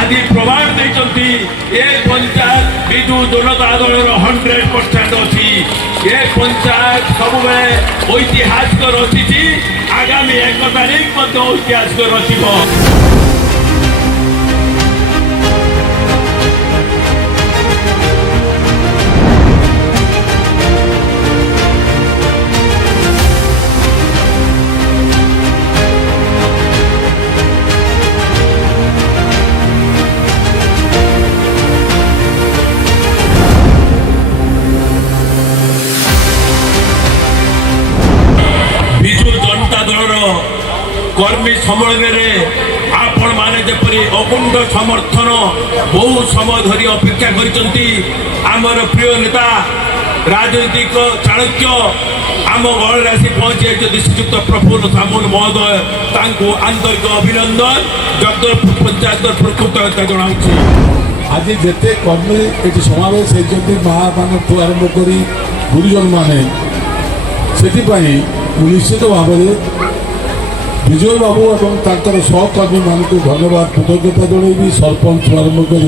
ଆଜି ପ୍ରମାଣ ଦେଇଛନ୍ତି ଏ ପଞ୍ଚାୟତ ବିଜୁ ଜନତା ଦଳର 100% ଅଛି। ଏ ପଞ୍ଚାୟତ ସବୁବେଳେ ଐତିହାସିକ ରଚିଛି, ଆଗାମୀ 1 ତାରିଖ ମଧ୍ୟ ଐତିହାସିକ ରଚିବ। কর্মী সম্মেলনে আপন মানে যেপরি অকুণ্ঠ সমর্থন বহু সময় ধরি অপেক্ষা করেছেন আমার প্রিয় নেতা রাজনৈতিক চাণক্য আম গড়ে আসি পৌঁছে যদি শ্রীযুক্ত প্রফুল্ল সামল মহোদয় তাঁকু আন্তরিক অভিনন্দন জগদলপুর পঞ্চায়েত তরফ কৃতজ্ঞতা জনাওছি। আজ যেতে কর্মী এটি সমাবেশ হয়েছেন মা মানুষ আরম্ভ করে গুরুজন মানে সেপাই নিশ্চিত ভাবে বিজয় বাবু এবং তাঁর সহকর্মী মানুষ ধন্যবাদ কৃতজ্ঞতা জনাইবি। सरपंच आरंभ कर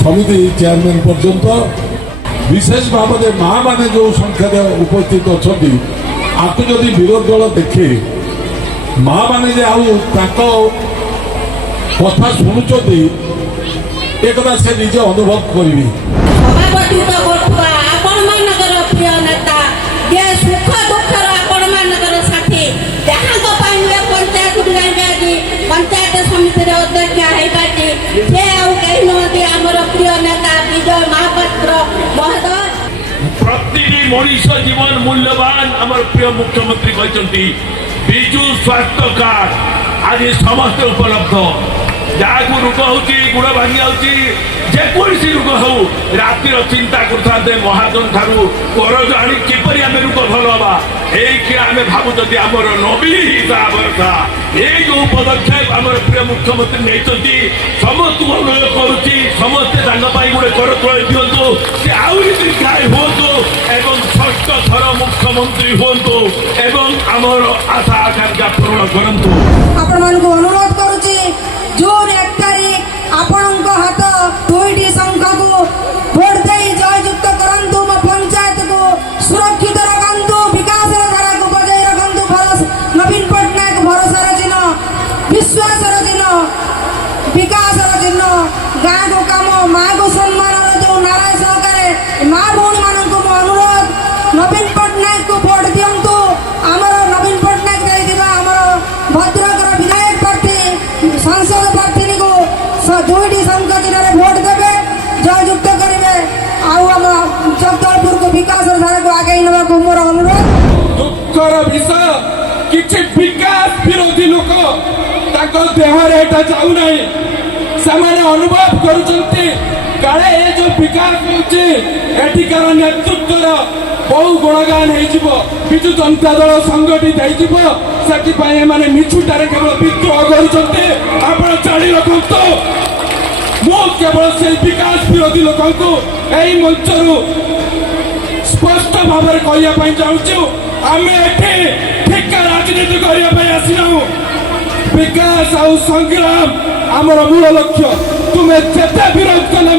समिति चेयरमैन पर्यंत विशेष भाव में माँ मैंने जो संख्या उपस्थित अच्छा आपको जदि विरोध दल देखे माँ मैंने कथा शुणुंट एक से निजे अनुभव करी। पंचायत समिति अध्यक्ष प्रिय नेता विजय महापात्र महोदय प्रतिटी मनीष जीवन मूल्यवान आमर प्रिय मुख्यमंत्री कहते विजु स्वास्थ्य कार्ड आज समस्त उपलब्ध जहाँ रोग हो गुड़ भांगी आकोसी रोग हो रातिर चिंता करते महाजन ठारू करज आनी किपरि आम रोग भल हवा ये भावुँ आमर नवीन हिसाब भरसा ये जो पदक्षेप आम प्रिय मुख्यमंत्री नहीं समस्त अनुरोध करुच्ची समस्ते गोटे कर तोड़ दिंतु सी आहरी दीर्घायु हूँ एवं षष्ठ थर मुख्यमंत्री हूँ एवं आमर आशा आकांक्षा पूर्ण करंतु। आपण अनुरोध करुच्ची जून 1 तारीख आपण हाथ दुईटी संख्या को भोट दे जययुक्त करंतु मो पंचायत को सुरक्षित रखंतु विकास धारा को बजाय रखंतु नवीन पट्टनायक भरोसा दिन विश्वास दिन विकास दिन गाँ को कम माँ को सम्मान जो नाराय सहकारे माँ भौणी मान अनुरोध नवीन पट्टनायक को भोट दिंतु आमर नवीन पट्टनायक आमर भद्रक विधायक प्रार्थी सांसद प्रार्थी को दुईटी संख्या जिले भोट देवे जययुक्त करेंगे आम जगदलपुर को विकास धारा को आगे ना मोर अनुरोध। दुखर विषय किसी विकास विरोधी लोक देहरे जाऊना से अनुभव करुँचे काले ये जो विकास होकार नेतृत्व बहु गुणगान विजु जनता दल संगठित होने मिछुटारे केवल विद्रोह कर जाणी रखु मु केवल से विकास विरोधी लोक यही मंचरू स्पष्ट भाव में कहवाई चाहूँ आम ठिका राजनीति करने आसना विकास आ संग्राम आमर मूल लक्ष्य तुम्हें जिते विरोध कले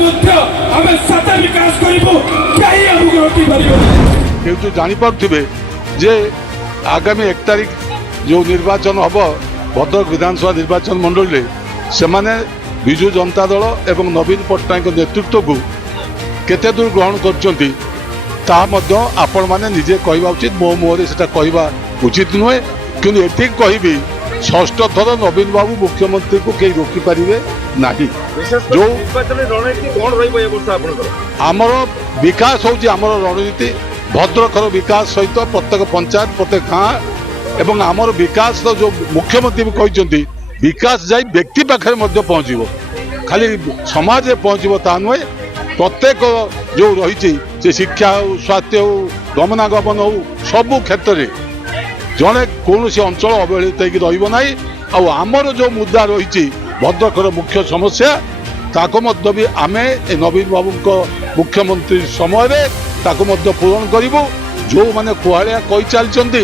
आम सते विकास करूँ कहीं आमको रोकी पार किंतु जानीपे जे आगामी 1 तारीख जो निर्वाचन हम भद्रक विधानसभा निर्वाचन मंडल से माने विजु जनता दल एवं नवीन पट्टनायक नेतृत्व को केते दूर ग्रहण आपण मैंने निजे कहवा उचित मो मुहर से कहवा उचित नुहे कि ये कहबी षष्ठ थर नवीन बाबू मुख्यमंत्री को कहीं रोकी पारे ना जो आमर विकास हूँ आमर रणनीति भद्रकर विकास सहित प्रत्येक पंचायत प्रत्येक गाँ एवं आमर विकास जो मुख्यमंत्री भी कहते विकास जाई व्यक्ति पाखे पहुँचो खाली समाज पहुँचो ता नुहे प्रत्येक जो रही से शिक्षा हो स्वास्थ्य हो गमनागमन हो सबू क्षेत्र में जड़े कौन अंचल अवहेलित रही आमर जो मुद्दा रही भद्रकर मुख्य समस्या ताको भी आम नवीन बाबू मुख्यमंत्री समय पूरण करूँ जो मैंने कुआलिया कही चलती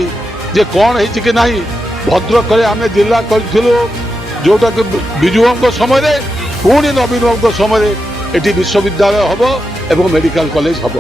जे कौन है कि नहीं भद्रक आम जिला करूँ जोटा कि विजुओं समय ପୁଣି ନବୀନ ବାବୁଙ୍କ ସମୟରେ ଏଠି ବିଶ୍ୱବିଦ୍ୟାଳୟ ହେବ ଏବଂ ମେଡିକାଲ କଲେଜ ହେବ।